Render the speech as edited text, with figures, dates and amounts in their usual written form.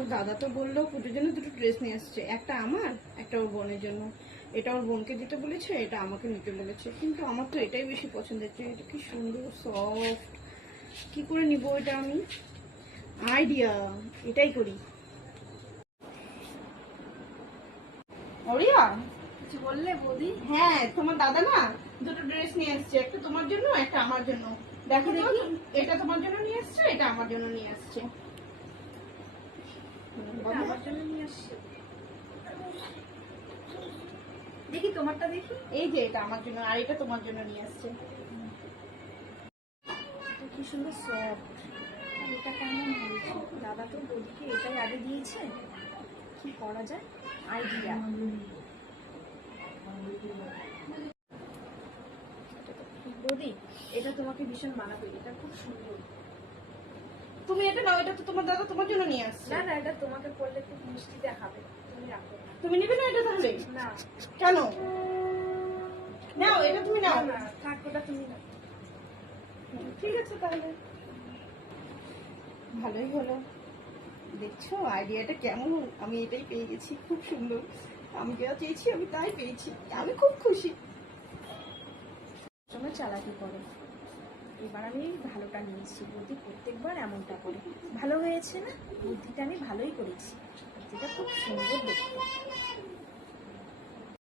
ওর দাদা তো বললো পুজোর জন্য দুটো ড্রেস নিয়ে আসছে, একটা আমার একটা ওর বোনের জন্য। এটা ওর বোনকে দিতে বলেছে, এটা আমাকে নিতে বলেছে, কিন্তু আমার তো এটাই বেশি পছন্দের। এটা কি সুন্দর সফট, কি করে নিব এটা আমি? আইডিয়া, এটাই করি। ওরিয়া কিছু বললে বৌদি? হ্যাঁ, তোমার দাদা না দুটো ড্রেস নিয়ে এসছে, একটা তোমার জন্য একটা আমার জন্য। দেখো দেখি, এটা তোমার জন্য নিয়ে এসছে, এটা আমার জন্য নিয়ে আসছে। আমার জন্য নিয়ে আসছে, দেখি তোমারটা দেখি। এই যে এটা আমার জন্য, আর এটা তোমার জন্য নিয়ে আসছে। কি সুন্দর সফট। এটা কেমন হয়েছে? দাদা তো বৌদিকে এটাই আগে দিয়েছে, কি করা যায়? আইডিয়া। বৌদি, এটা তোমাকে ভীষণ মানাবে, এটা খুব সুন্দর। তুমি এটা নাও, এটা তো তোমার দাদা তোমার জন্য নিয়ে আসছে। না না, এটা তোমাকে পরলে খুব মিষ্টি দেখাবে, তুমি রাখো না। তুমি নেবে না এটা তাহলে? না কেন? নাও, এটা তুমি নাও। না, থাক, ওটা তুমি না। ঠিক আছে তাহলে, ভালোই হলো। দেখছো আইডিয়াটা কেমন? আমি এটাই পেয়ে গেছি, খুব সুন্দর। আমি যা চেয়েছি আমি তাই পেয়েছি, আমি খুব খুশি। সময় চালাকি করে, এবার আমি ভালোটা নিয়েছি। বুদ্ধি প্রত্যেকবার এমনটা করে, ভালো হয়েছে না? বুদ্ধিটা আমি ভালোই করেছি, যেটা খুব সুন্দর দেখতে।